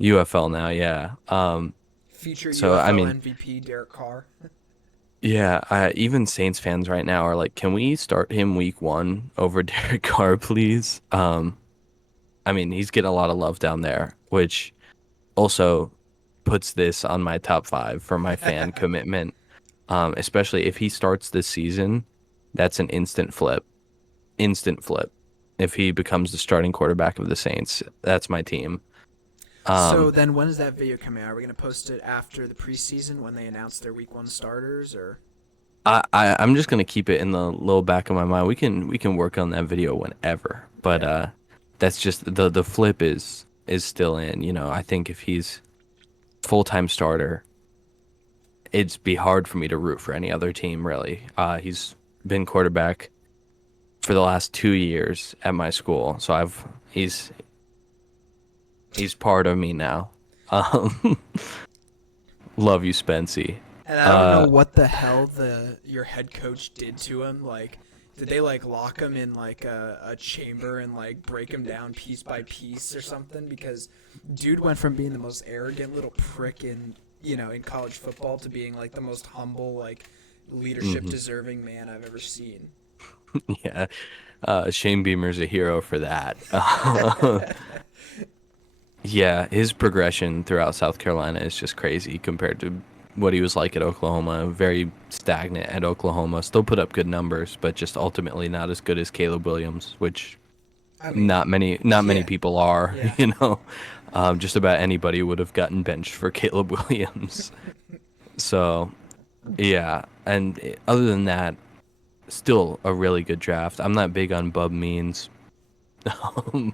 UFL now, yeah. Future So I UFL mean, MVP Derek Carr. yeah, even Saints fans right now are like, can we start him week one over Derek Carr, please? I mean, he's getting a lot of love down there, which also puts this on my top five for my fan commitment. Especially if he starts this season, that's an instant flip. Instant flip. If he becomes the starting quarterback of the Saints, that's my team. So Um, then when is that video coming out? Are we going to post it after the preseason when they announce their week 1 starters or I'm just gonna keep it in the little back of my mind. We can work on that video whenever, but okay. that's just the flip is still in. I think if he's full time starter, it'd be hard for me to root for any other team really. He's been quarterback for the last 2 years at my school, so he's part of me now. Um, love you, Spency. And I don't know Uh, what the hell the your head coach did to him. Like, did they lock him in a chamber and break him down piece by piece or something? Because dude went from being the most arrogant little prick in college football to being the most humble leadership mhm. deserving man I've ever seen. Yeah, Shane Beamer's a hero for that. Yeah, his progression throughout South Carolina is just crazy compared to what he was like at Oklahoma. Very stagnant at Oklahoma. Still put up good numbers, but just ultimately not as good as Caleb Williams, which I mean, not many yeah, people are, yeah. you know. Just about anybody would have gotten benched for Caleb Williams. So, yeah, and other than that, still a really good draft. I'm not big on Bub Means. Um,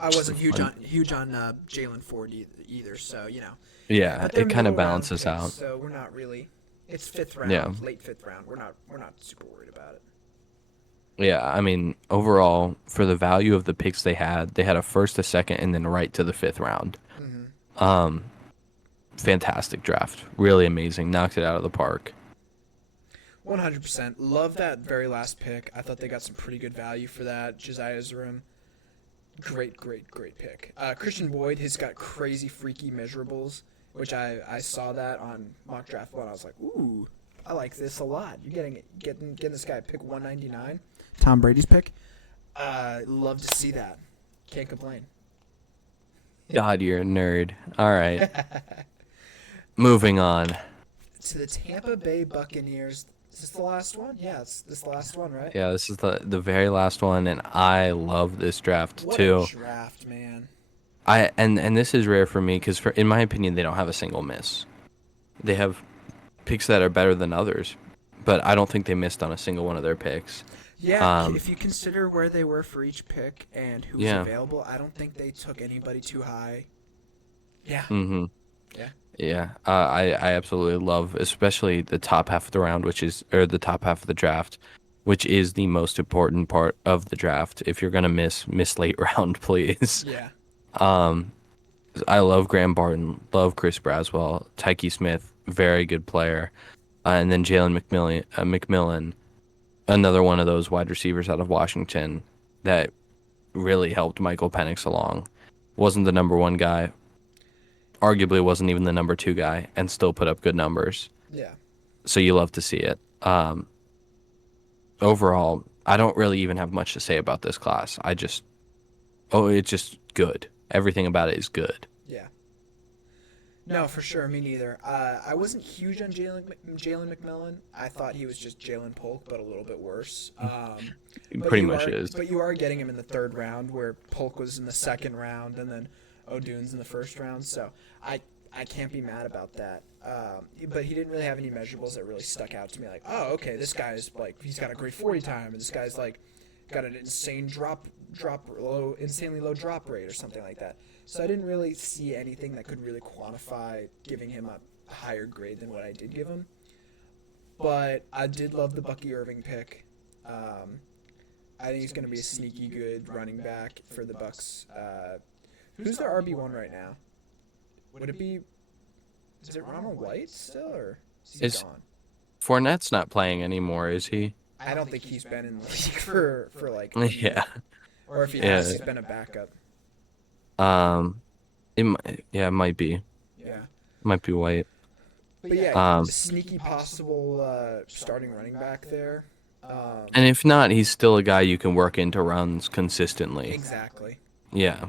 I just a wasn't fun. huge on Jalen Ford either, so Yeah, but they're it kind of middle round balances picks, out. so we're not really. It's fifth Yeah. round, late fifth round. We're not super worried about it. Yeah, I mean, overall, for the value of the picks they had a first, a second, and then right to the fifth round. Mm-hmm. Um, Fantastic draft. Really amazing. Knocked it out of the park. 100%. Love that very last pick. I thought they got some pretty good value for that. Josiah's room. Great, great, great pick. Christian Boyd has got crazy, freaky measurables, which I saw that on mock draft one. I was like, ooh, I like this a lot. You're getting this guy at pick 199. Tom Brady's pick. Love to see that. Can't complain. God, you're a nerd. All right. Moving on. To the Tampa Bay Buccaneers. Is this the last one? Yeah, this is the last one, right? Yeah, this is the very last one, and I love this draft What a too. draft, man. And this is rare for me because, for in my opinion, they don't have a single miss. They have picks that are better than others, but I don't think they missed on a single one of their picks. Yeah, Um, if you consider where they were for each pick and who was yeah. available, I don't think they took anybody too high. Yeah. Mm-hmm. Yeah. Yeah. I absolutely love, especially the top half of the round, or the top half of the draft, which is the most important part of the draft. If you're gonna miss late round, please. Yeah. Um, I love Graham Barton, love Chris Braswell, Tyke Smith, very good player, and then Jalen McMillan, another one of those wide receivers out of Washington that really helped Michael Penix along. Wasn't the number one guy, arguably wasn't even the number two guy, and still put up good numbers. Yeah. So you love to see it. Overall, I don't really even have much to say about this class. It's just good. Everything about it is good. Yeah. No, for sure. Me neither. I wasn't huge on Jalen McMillan. I thought he was just Jalen Polk, but a little bit worse. It But pretty you much are is. but you are getting him in the third round, where Polk was in the second round, and then O'Dune's in the first round. So I can't be mad about that. But he didn't really have any measurables that really stuck out to me. Like, oh, okay, this guy's like he's got a great 40 time, and this guy's like got an insanely low drop rate or something like that. So I didn't really see anything that could really quantify giving him a higher grade than what I did give him. But I did love the Bucky Irving pick. I think he's going to be a sneaky good running back for the Bucks. Who's their RB1 right now? Would it be? Is it Ronald White still, or is he Is gone? Fournette's not playing anymore, is he? I don't think he's been in the league for like a Yeah. minute. Or if he Yeah. has, he's been a backup. Um, yeah, it might be. Yeah. Might be White. But yeah, Um, sneaky possible starting running back there. and if not, he's still a guy you can work into runs consistently. Exactly. Yeah.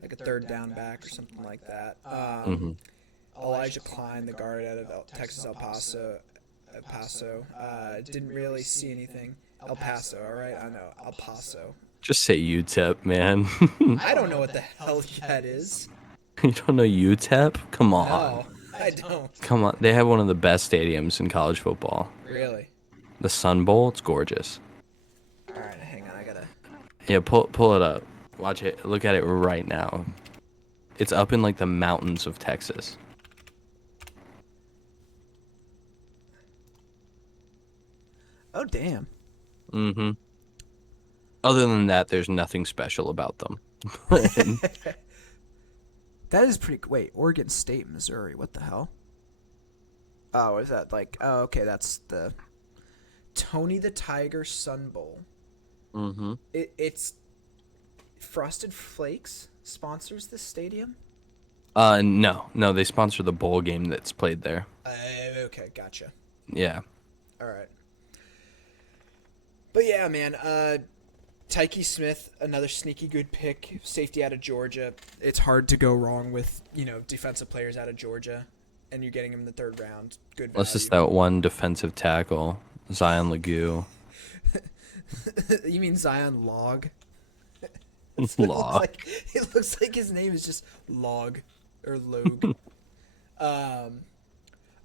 Like a third down back or something like that. hmm Elijah Klein, the guard out of Texas El Paso. Didn't really see anything. El Paso, all right? I know. El Paso. Just say UTEP, man. I don't know what the hell that is. You don't know UTEP? Come on. No, I don't. Come on. They have one of the best stadiums in college football. Really? The Sun Bowl, it's gorgeous. All right, hang on. I gotta. Yeah, pull it up. Watch it. Look at it right now. It's up in like the mountains of Texas. Oh, damn. Mm-hmm. Other than that, there's nothing special about them. That is pretty. Wait, Oregon State, Missouri. What the hell? Oh, is that like? Oh, okay. That's the Tony the Tiger Sun Bowl. Mm-hmm. It's Frosted Flakes sponsors this stadium. No, they sponsor the bowl game that's played there. Okay, gotcha. Yeah. All right. But yeah, man. Tyke Smith, another sneaky good pick, safety out of Georgia. It's hard to go wrong with defensive players out of Georgia, and you're getting him in the third round. Good value. Unless it's that one defensive tackle, Zion Legoo. You mean Zion Log? Law. It looks like his name is just Log or Log. I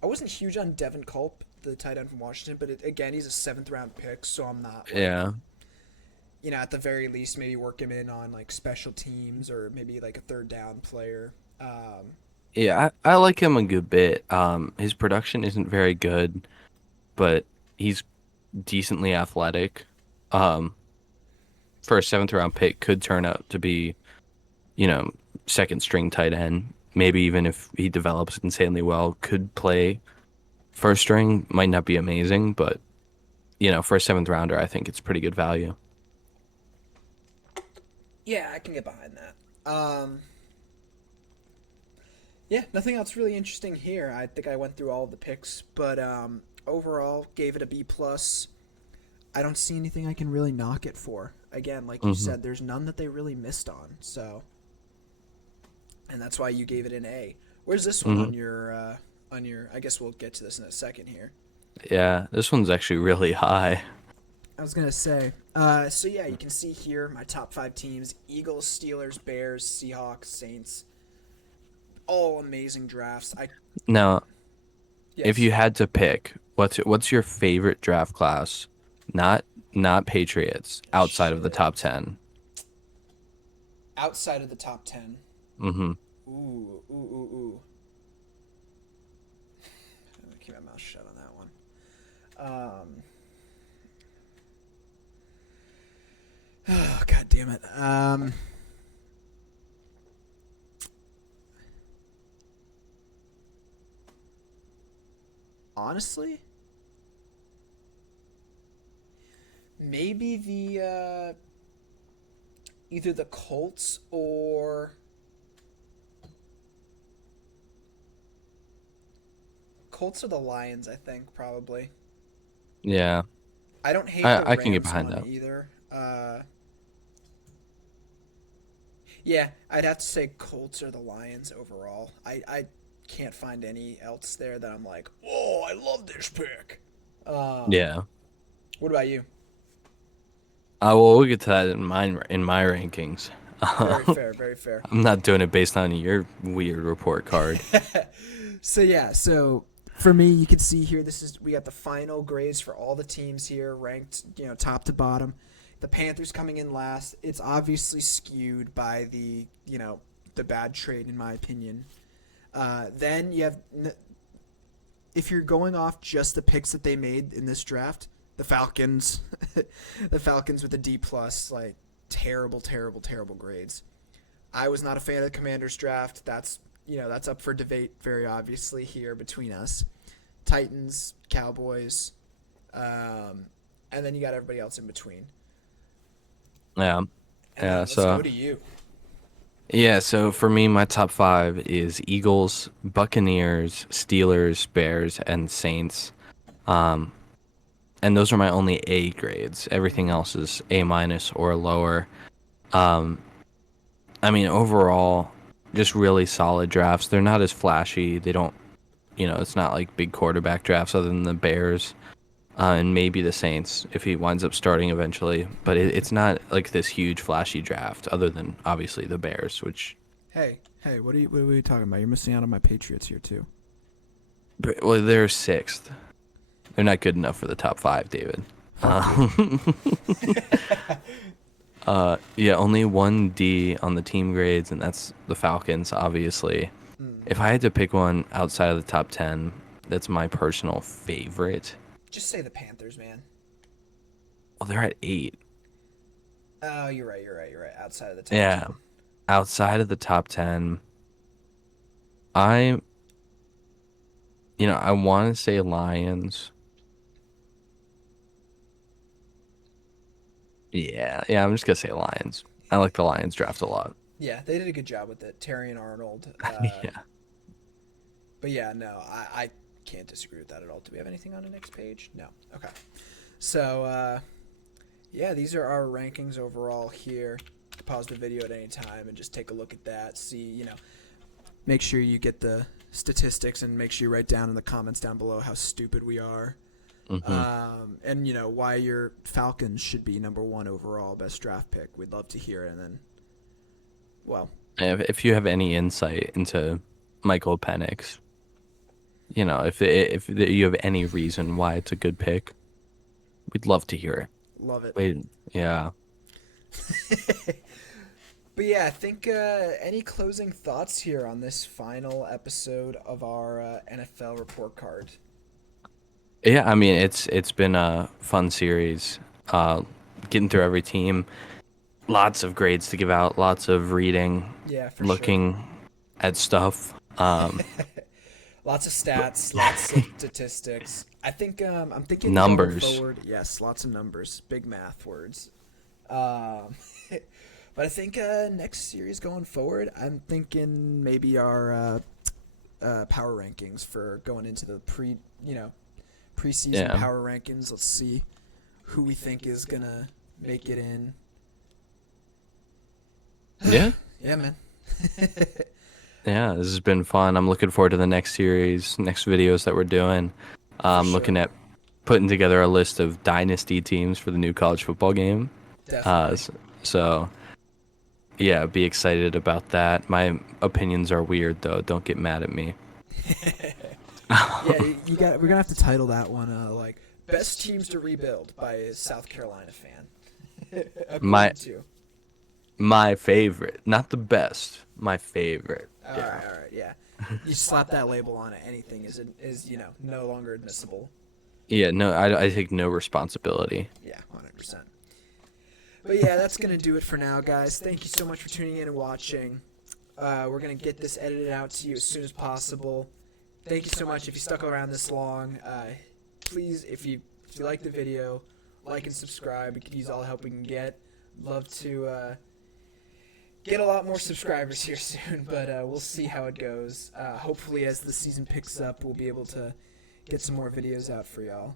wasn't huge on Devin Culp, the tight end from Washington, but again, he's a 7th round pick, so I'm not. Yeah. At the very least, maybe work him in on like special teams or maybe like a third down player. Yeah, I like him a good bit. His production isn't very good, but he's decently athletic. first, seventh round pick could turn out to be, you know, second string tight end. Maybe even if he develops insanely well, could play first string. Might not be amazing, but for a seventh rounder, I think it's pretty good value. Yeah, I can get behind that. Yeah, nothing else really interesting here. I think I went through all of the picks, but overall gave it a B plus. I don't see anything I can really knock it for. Again, like you Hmm. said, there's none that they really missed on. So, and that's why you gave it an A. Where's this one Hmm. on your? I guess we'll get to this in a second here. Yeah, this one's actually really high. I was gonna say. So yeah, you can see here my top five teams: Eagles, Steelers, Bears, Seahawks, Saints. All amazing drafts. I Now, if yes. you had to pick, what's your favorite draft class? Not not Patriots outside of the top Shit. 10. Outside of the top 10. Hmm. Ooh. I'm gonna keep my mouth shut on that one. Oh, God damn it. Honestly, maybe the either the Colts or the Lions. I think probably. Yeah, I don't hate the I can get Rams behind one that. either. Yeah, I'd have to say Colts or the Lions overall. I can't find any else there that I'm like, oh, I love this pick. Yeah. What about you? Well, we'll get to that in my rankings. Very fair, very fair. I'm not doing it based on your weird report card. So yeah, so for me, you can see here, we got the final grades for all the teams here, ranked top to bottom. The Panthers coming in last. It's obviously skewed by the bad trade in my opinion. Then you have, if you're going off just the picks that they made in this draft, the Falcons, the Falcons with a D plus, like terrible, terrible, terrible grades. I was not a fan of the Commanders draft. That's up for debate very obviously here between us. Titans, Cowboys, and then you got everybody else in between. Yeah. And Yeah. then let's go So to you. yeah. So for me, my top five is Eagles, Buccaneers, Steelers, Bears, and Saints. Um, and those are my only A grades. Everything Mm. else is A minus or lower. Um, I mean, overall, just really solid drafts. They're not as flashy. They don't, it's not like big quarterback drafts other than the Bears and maybe the Saints if he winds up starting eventually. But it's not like this huge flashy draft other than obviously the Bears, which, Hey, what are you talking about? You're missing out on my Patriots here too. well, they're sixth. They're not good enough for the top five, David. Fuck you. Uh, yeah, only one D on the team grades, and that's the Falcons, obviously. Mm. If I had to pick one outside of the top 10, that's my personal favorite. Just say the Panthers, man. Well, they're at 8. Oh, you're right. You're right. You're right. Outside of the top Yeah, 10. outside of the top 10, I, I want to say Lions. Yeah, I'm just gonna say Lions. I like the Lions draft a lot. Yeah, they did a good job with it. Terry and Arnold. Yeah. But yeah, no, I can't disagree with that at all. Do we have anything on the next page? No. Okay. So, yeah, these are our rankings overall here. Pause the video at any time and just take a look at that. See, make sure you get the statistics and make sure you write down in the comments down below how stupid we are. Hmm. And why your Falcons should be number one overall best draft pick. We'd love to hear it. And then, well, If you have any insight into Michael Penix, if you have any reason why it's a good pick, we'd love to hear it. love it. Wait, yeah. But yeah, I think any closing thoughts here on this final episode of our NFL report card? Yeah, I mean it's been a fun series. Getting through every team. lots of grades to give out, lots of reading, Yeah, for sure. looking at stuff. Lots of stats, lots of statistics. I think I'm thinking going Numbers. forward. Yes, lots of numbers, big math words. Um, but I think next series going forward, I'm thinking maybe our power rankings for going into the preseason Yeah. power rankings. Let's see who we think is gonna make it in. Yeah. Yeah, man. Yeah, this has been fun. I'm looking forward to the next series, next videos that we're doing. For Looking sure. at putting together a list of dynasty teams for the new college football game. Definitely. So yeah, be excited about that. My opinions are weird though. Don't get mad at me. Yeah, you got. We're gonna have to title that one like "Best Teams to Rebuild" by a South Carolina fan. My According to. my favorite, not the best. My favorite. All Yeah. right, all right, yeah. You slap that label on it. Anything is no longer admissible. Yeah, no, I take no responsibility. Yeah, 100%. But yeah, that's gonna do it for now, guys. Thank you so much for tuning in and watching. We're gonna get this edited out to you as soon as possible. Thank you so much. If you stuck around this long, please, if you like the video, like and subscribe. We could use all the help we can get. Love to get a lot more subscribers here soon, but we'll see how it goes. Hopefully, as the season picks up, we'll be able to get some more videos out for y'all.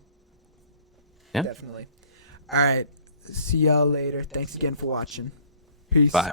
Yeah. Definitely. All right. See y'all later. Thanks again for watching. Peace. Bye.